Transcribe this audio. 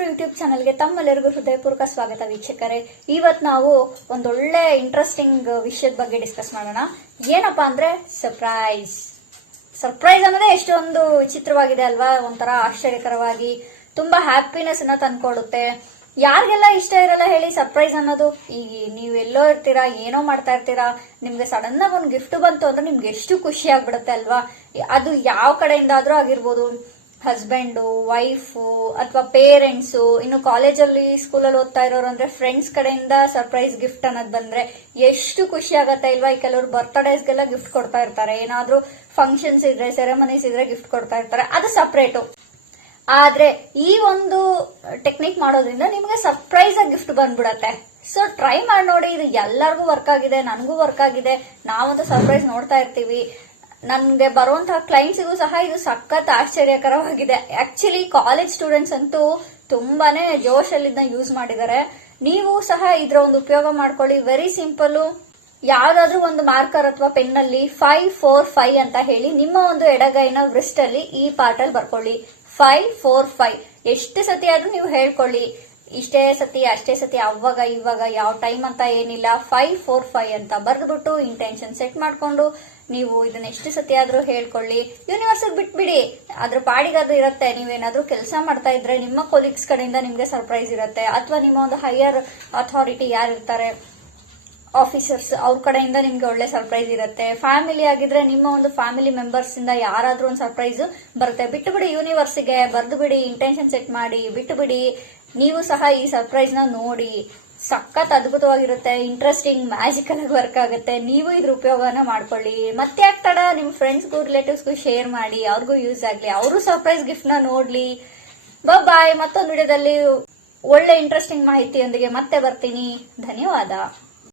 YouTube ಚಾನಲ್ಗೆ ತಮ್ಮೆಲ್ಲರಿಗೂ ಹೃದಯಪೂರ್ವಕ ಸ್ವಾಗತ ವೀಕ್ಷಕರೇ. ಇವತ್ ನಾವು ಒಂದೊಳ್ಳೆ ಇಂಟ್ರೆಸ್ಟಿಂಗ್ ವಿಷಯದ ಬಗ್ಗೆ ಡಿಸ್ಕಸ್ ಮಾಡೋಣ. ಏನಪ್ಪಾ ಅಂದ್ರೆ ಸರ್ಪ್ರೈಸ್ ಸರ್ಪ್ರೈಸ್ ಅನ್ನೋದೇ ಎಷ್ಟೊಂದು ವಿಚಿತ್ರವಾಗಿದೆ ಅಲ್ವಾ? ಒಂಥರ ಆಶ್ಚರ್ಯಕರವಾಗಿ, ತುಂಬಾ ಹ್ಯಾಪಿನೆಸ್ ಅನ್ನ ತಂದ್ಕೊಡುತ್ತೆ. ಯಾರಿಗೆಲ್ಲ ಇಷ್ಟ ಇರಲ್ಲ ಹೇಳಿ ಸರ್ಪ್ರೈಸ್ ಅನ್ನೋದು. ಈಗ ನೀವು ಎಲ್ಲೋ ಇರ್ತೀರಾ, ಏನೋ ಮಾಡ್ತಾ ಇರ್ತೀರಾ, ನಿಮ್ಗೆ ಸಡನ್ ಆಗಿ ಒಂದು ಗಿಫ್ಟ್ ಬಂತು ಅಂದ್ರೆ ನಿಮ್ಗೆ ಎಷ್ಟು ಖುಷಿ ಆಗ್ಬಿಡುತ್ತೆ ಅಲ್ವಾ? ಅದು ಯಾವ ಕಡೆಯಿಂದ ಆಗಿರ್ಬೋದು. ಹಸ್ಬೆಂಡು ವೈಫು ಅಥವಾ ಪೇರೆಂಟ್ಸು ಇನ್ನು ಕಾಲೇಜಲ್ಲಿ ಸ್ಕೂಲಲ್ಲಿ ಓದ್ತಾ ಇರೋರು ಅಂದ್ರೆ ಫ್ರೆಂಡ್ಸ್ ಕಡೆಯಿಂದ ಸರ್ಪ್ರೈಸ್ ಗಿಫ್ಟ್ ಅನ್ನೋದು ಬಂದ್ರೆ ಎಷ್ಟು ಖುಷಿ ಆಗತ್ತೆ ಇಲ್ವಾ? ಈ ಕೆಲವರು ಬರ್ತ್ಡೇಸ್ಗೆಲ್ಲ ಗಿಫ್ಟ್ ಕೊಡ್ತಾ ಇರ್ತಾರೆ. ಏನಾದ್ರೂ ಫಂಕ್ಷನ್ಸ್ ಇದ್ರೆ ಸೆರೆಮನೀಸ್ ಇದ್ರೆ ಗಿಫ್ಟ್ ಕೊಡ್ತಾ ಇರ್ತಾರೆ. ಅದು ಸಪ್ರೇಟು ಆದ್ರೆ ಈ ಒಂದು ಟೆಕ್ನಿಕ್ ಮಾಡೋದ್ರಿಂದ ನಿಮಗೆ ಸರ್ಪ್ರೈಸ್ ಆಗಿ ಗಿಫ್ಟ್ ಬಂದ್ಬಿಡತ್ತೆ. ಸೊ ಟ್ರೈ ಮಾಡಿ ನೋಡಿ, ಇದು ಎಲ್ಲರಿಗೂ ವರ್ಕ್ ಆಗಿದೆ, ನನಗೂ ವರ್ಕ್ ಆಗಿದೆ. ನಾವಂತೂ ಸರ್ಪ್ರೈಸ್ ನೋಡ್ತಾ ಇರ್ತೀವಿ. ನನ್ಗೆ ಬರುವಂತಹ ಕ್ಲೈಂಟ್ಸಿಗೂ ಸಹ ಇದು ಸಖತ್ ಆಶ್ಚರ್ಯಕರವಾಗಿದೆ. ಆಕ್ಚುಲಿ ಕಾಲೇಜ್ ಸ್ಟೂಡೆಂಟ್ಸ್ ಅಂತೂ ತುಂಬಾನೇ ಜೋಶಲ್ಲಿ ಇದನ್ನ ಯೂಸ್ ಮಾಡಿದ್ದಾರೆ. ನೀವು ಸಹ ಇದ್ರ ಒಂದು ಉಪಯೋಗ ಮಾಡ್ಕೊಳ್ಳಿ. ವೆರಿ ಸಿಂಪಲ್ ಯಾವ್ದಾದ್ರೂ ಒಂದು ಮಾರ್ಕರ್ ಅಥವಾ ಪೆನ್ ಅಲ್ಲಿ ಫೈವ್ ಫೋರ್ ಫೈವ್ ಅಂತ ಹೇಳಿ ನಿಮ್ಮ ಒಂದು ಎಡಗೈನ wrist ಅಲ್ಲಿ ಈ ಪಾರ್ಟ್ ಅಲ್ಲಿ ಬರ್ಕೊಳ್ಳಿ. ಫೈವ್ ಫೋರ್ ಫೈವ್ ಎಷ್ಟು ಸತಿ ಆದ್ರೂ ನೀವು ಹೇಳ್ಕೊಳ್ಳಿ. ಇಷ್ಟೇ ಸತಿ, ಅಷ್ಟೇ ಸತಿ, ಅವಾಗ, ಇವಾಗ, ಯಾವ ಟೈಮ್ ಅಂತ ಏನಿಲ್ಲ. ಫೈವ್ ಫೋರ್ ಫೈವ್ ಅಂತ ಬರೆದ್ಬಿಟ್ಟು ಇಂಟೆನ್ಷನ್ ಸೆಟ್ ಮಾಡ್ಕೊಂಡು ನೀವು ಇದನ್ನ ಎಷ್ಟು ಸತಿ ಆದ್ರೂ ಹೇಳ್ಕೊಳ್ಳಿ. ಯೂನಿವರ್ಸ್ ಬಿಟ್ಬಿಡಿ. ಅದ್ರ ಪಾಡಿಗಾದ್ರೂ ಇರುತ್ತೆ. ನೀವೇನಾದ್ರೂ ಕೆಲಸ ಮಾಡ್ತಾ ಇದ್ರೆ ನಿಮ್ಮ ಕೊಲೀಗ್ಸ್ ಕಡೆಯಿಂದ ನಿಮ್ಗೆ ಸರ್ಪ್ರೈಸ್ ಇರುತ್ತೆ. ಅಥವಾ ನಿಮ್ಮ ಒಂದು ಹೈಯರ್ ಅಥಾರಿಟಿ ಯಾರಿರ್ತಾರೆ? ಆಫೀಸರ್ಸ್ ಅವ್ರ ಕಡೆಯಿಂದ ನಿಮ್ಗೆ ಒಳ್ಳೆ ಸರ್ಪ್ರೈಸ್ ಇರುತ್ತೆ. ಫ್ಯಾಮಿಲಿ ಆಗಿದ್ರೆ ನಿಮ್ಮ ಒಂದು ಫ್ಯಾಮಿಲಿ ಮೆಂಬರ್ಸ್ ಇಂದ ಯಾರಾದ್ರೂ ಒಂದು ಸರ್ಪ್ರೈಸ್ ಬರುತ್ತೆ. ಬಿಟ್ಟು ಬಿಡಿ ಯೂನಿವರ್ಸಿಗೆ ಬರ್ದು ಬಿಡಿ ಇಂಟೆನ್ಷನ್ ಸೆಟ್ ಮಾಡಿ, ಬಿಟ್ಟು ಬಿಡಿ. ನೀವು ಸಹ ಈ ಸರ್ಪ್ರೈಸ್ನ ನೋಡಿ. ಸಖತ್ ಅದ್ಭುತವಾಗಿರುತ್ತೆ ಇಂಟ್ರೆಸ್ಟಿಂಗ್ ಮ್ಯಾಜಿಕಲ್ ಆಗಿ ವರ್ಕ್ ಆಗುತ್ತೆ. ನೀವು ಇದ್ರ ಉಪಯೋಗನ ಮಾಡ್ಕೊಳ್ಳಿ. ಮತ್ತೆ ಯಾಕೆ ತಡ? ನಿಮ್ ಫ್ರೆಂಡ್ಸ್ಗೂ ರಿಲೇಟಿವ್ಸ್ಗೂ ಶೇರ್ ಮಾಡಿ, ಅವ್ರಿಗೂ ಯೂಸ್ ಆಗ್ಲಿ. ಅವರು ಸರ್ಪ್ರೈಸ್ ಗಿಫ್ಟ್ನ ನೋಡ್ಲಿ. ಬಾಯ್ ಮತ್ತೊಂದು ವಿಡಿಯೋದಲ್ಲಿ ಒಳ್ಳೆ ಇಂಟ್ರೆಸ್ಟಿಂಗ್ ಮಾಹಿತಿಯೊಂದಿಗೆ ಮತ್ತೆ ಬರ್ತೀನಿ. ಧನ್ಯವಾದ.